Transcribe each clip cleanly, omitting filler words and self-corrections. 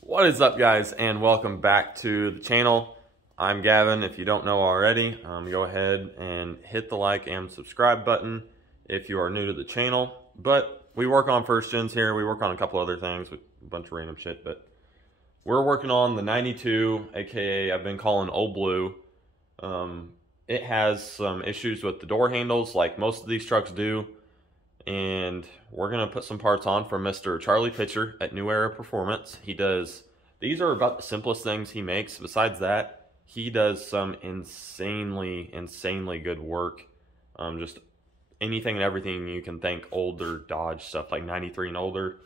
What is up, guys, and welcome back to the channel. I'm Gavin. If you don't know already, go ahead and hit the like and subscribe button if you are new to the channel. But we work on first gens here. We work on a couple other things with a bunch of random shit, but we're working on the 92, aka I've been calling Old Blue. It has some issues with the door handles like most of these trucks do, and we're gonna put some parts on from Mr. Charlie Pitcher at New Era Performance. These are about the simplest things he makes. Besides that, he does some insanely good work. Just anything and everything you can think older Dodge stuff, like 93 and older.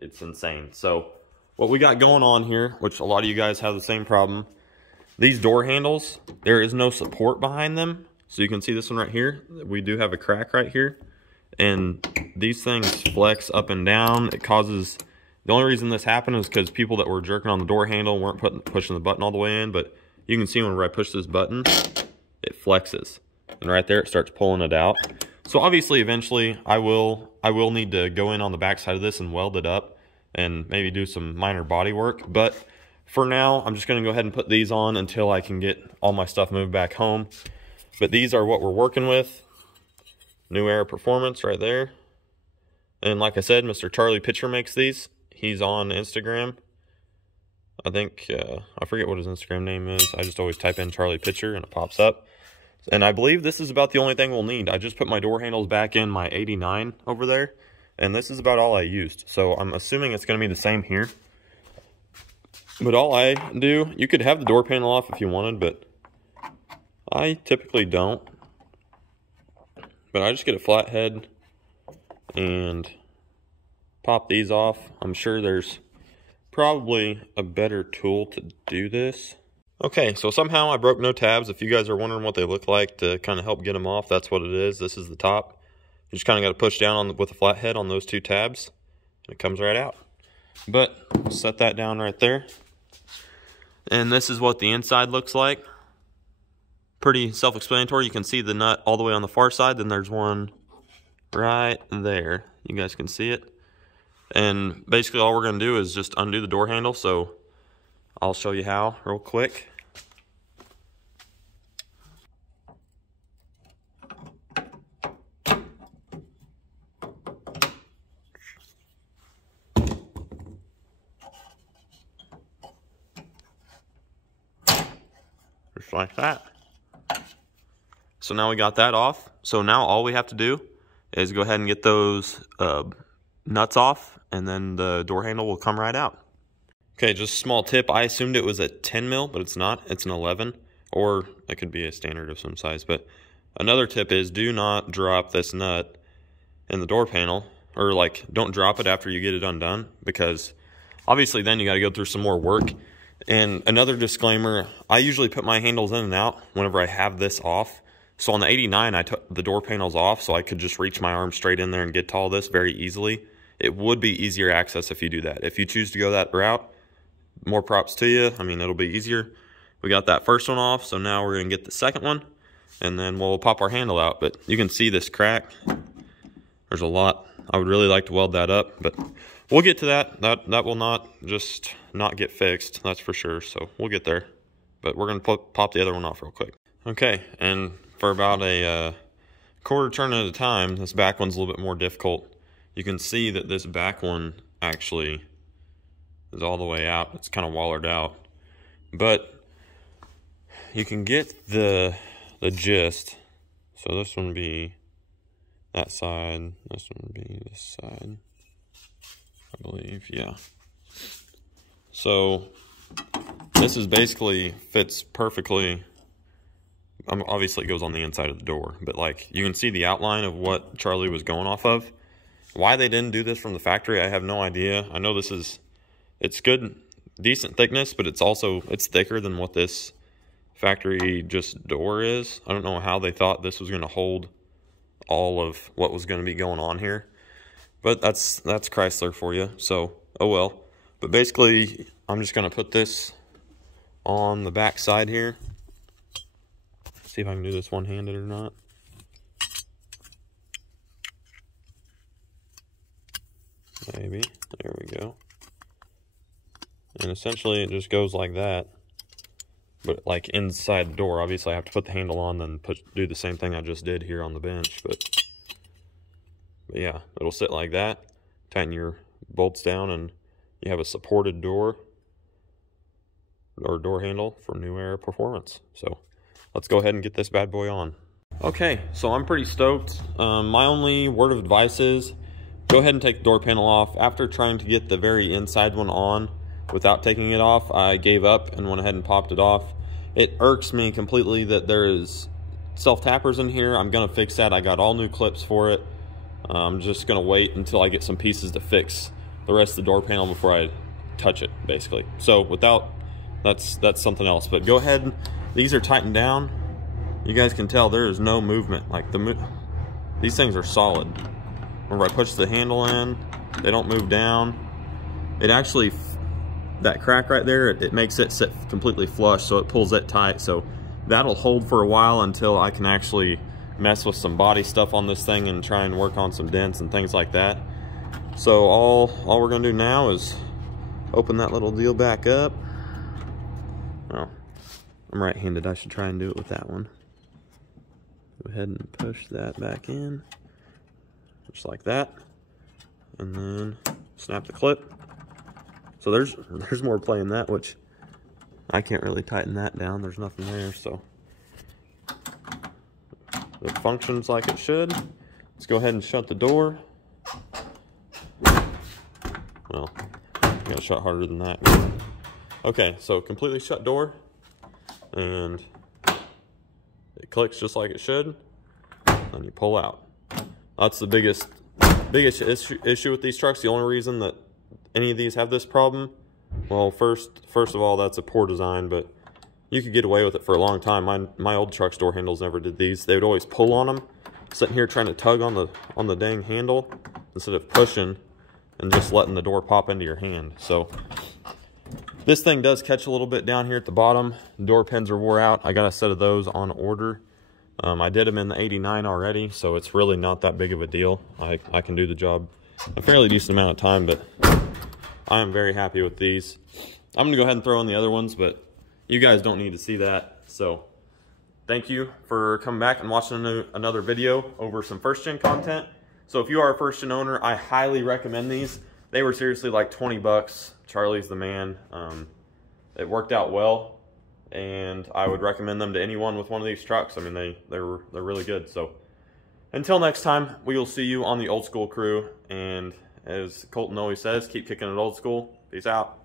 It's insane. So what we got going on here, which a lot of you guys have the same problem, these door handles, there is no support behind them. So you can see this one right here. We do have a crack right here. And these things flex up and down. It causes... The only reason this happened is because people that were jerking on the door handle weren't pushing the button all the way in, but you can see whenever I push this button, it flexes. And right there, it starts pulling it out. So obviously, eventually, I will need to go in on the back side of this and weld it up and maybe do some minor body work. But for now, I'm just going to go ahead and put these on until I can get all my stuff moved back home. But these are what we're working with. New Era Performance right there. And like I said, Mr. Charlie Pitcher makes these. He's on Instagram. I think, I forget what his Instagram name is. I just always type in Charlie Pitcher and it pops up. And I believe this is about the only thing we'll need. I just put my door handles back in my 89 over there. And this is about all I used. So I'm assuming it's going to be the same here. But all I do, you could have the door panel off if you wanted, but I typically don't. But I just get a flathead and pop these off. I'm sure there's probably a better tool to do this. Okay, so somehow I broke no tabs. If you guys are wondering what they look like to kind of help get them off, that's what it is. This is the top. You just kind of got to push down with a flathead on those two tabs, and it comes right out. But we'll set that down right there. And this is what the inside looks like. Pretty self-explanatory. You can see the nut all the way on the far side. Then there's one right there. You guys can see it. And basically all we're going to do is just undo the door handle. So I'll show you how real quick. Just like that. So now we got that off. So now all we have to do is go ahead and get those nuts off, and then the door handle will come right out. Okay, just a small tip. I assumed it was a 10 mil, but it's not. It's an 11, or it could be a standard of some size. But another tip is do not drop this nut in the door panel, or like don't drop it after you get it undone, because obviously then you got to go through some more work. And another disclaimer, I usually put my handles in and out whenever I have this off. So on the 89, I took the door panels off so I could just reach my arm straight in there and get to all this very easily. It would be easier access if you do that. If you choose to go that route, more props to you. I mean, it'll be easier. We got that first one off, so now we're going to get the second one, and then we'll pop our handle out. But you can see this crack. There's a lot. I would really like to weld that up, but we'll get to that. That will not get fixed, that's for sure. So we'll get there. But we're going to pop the other one off real quick. Okay, and for about a quarter turn at a time, this back one's a little bit more difficult. You can see that this back one actually is all the way out. It's kind of wallered out. But you can get the gist. So this one would be that side. This one would be this side, I believe. Yeah. So this is basically fits perfectly. Obviously it goes on the inside of the door, but like you can see the outline of what Charlie was going off of. Why they didn't do this from the factory, I have no idea. I know it's good, decent thickness, but it's thicker than what this factory just door is. I don't know how they thought this was going to hold all of what was going to be going on here. But that's Chrysler for you, so oh well. But basically, I'm just going to put this on the back side here. See if I can do this one-handed or not. Maybe. There we go. And essentially it just goes like that. But like inside the door, obviously I have to put the handle on, then do the same thing I just did here on the bench. But yeah, it'll sit like that. Tighten your bolts down and you have a supported door or door handle for New Era performance. So let's go ahead and get this bad boy on. Okay, so I'm pretty stoked. My only word of advice is go ahead and take the door panel off. After trying to get the very inside one on without taking it off, I gave up and went ahead and popped it off. It irks me completely that there is self-tappers in here. I'm gonna fix that. I got all new clips for it. I'm just gonna wait until I get some pieces to fix the rest of the door panel before I touch it, basically. So that's something else. But go ahead, these are tightened down. You guys can tell there is no movement. Like these things are solid. Whenever I push the handle in, they don't move down. It actually, that crack right there, it makes it sit completely flush, so it pulls it tight. So that'll hold for a while until I can actually mess with some body stuff on this thing and try and work on some dents and things like that. So all we're gonna do now is open that little deal back up. Well, I'm right-handed, I should try and do it with that one. Go ahead and push that back in. Just like that, and then snap the clip. So there's more play in that, which I can't really tighten that down. There's nothing there, so it functions like it should. Let's go ahead and shut the door. Well, I gotta shut harder than that. Okay, so completely shut door, and it clicks just like it should, and you pull out. That's the biggest issue with these trucks. The only reason that any of these have this problem, well, first of all, that's a poor design, but you could get away with it for a long time. My old truck's door handles never did these. They would always pull on them, sitting here trying to tug on the dang handle instead of pushing and just letting the door pop into your hand. So this thing does catch a little bit down here at the bottom. Door pins are wore out. I got a set of those on order. I did them in the 89 already, so it's really not that big of a deal. I can do the job a fairly decent amount of time, but I am very happy with these. I'm gonna go ahead and throw in the other ones, but you guys don't need to see that. So thank you for coming back and watching another video over some first gen content. So if you are a first gen owner, I highly recommend these. They were seriously like 20 bucks. Charlie's the man. It worked out well, and I would recommend them to anyone with one of these trucks. I mean, they're really good. So until next time, we will see you on the Old School crew. And as Colton always says, keep kicking it old school. Peace out.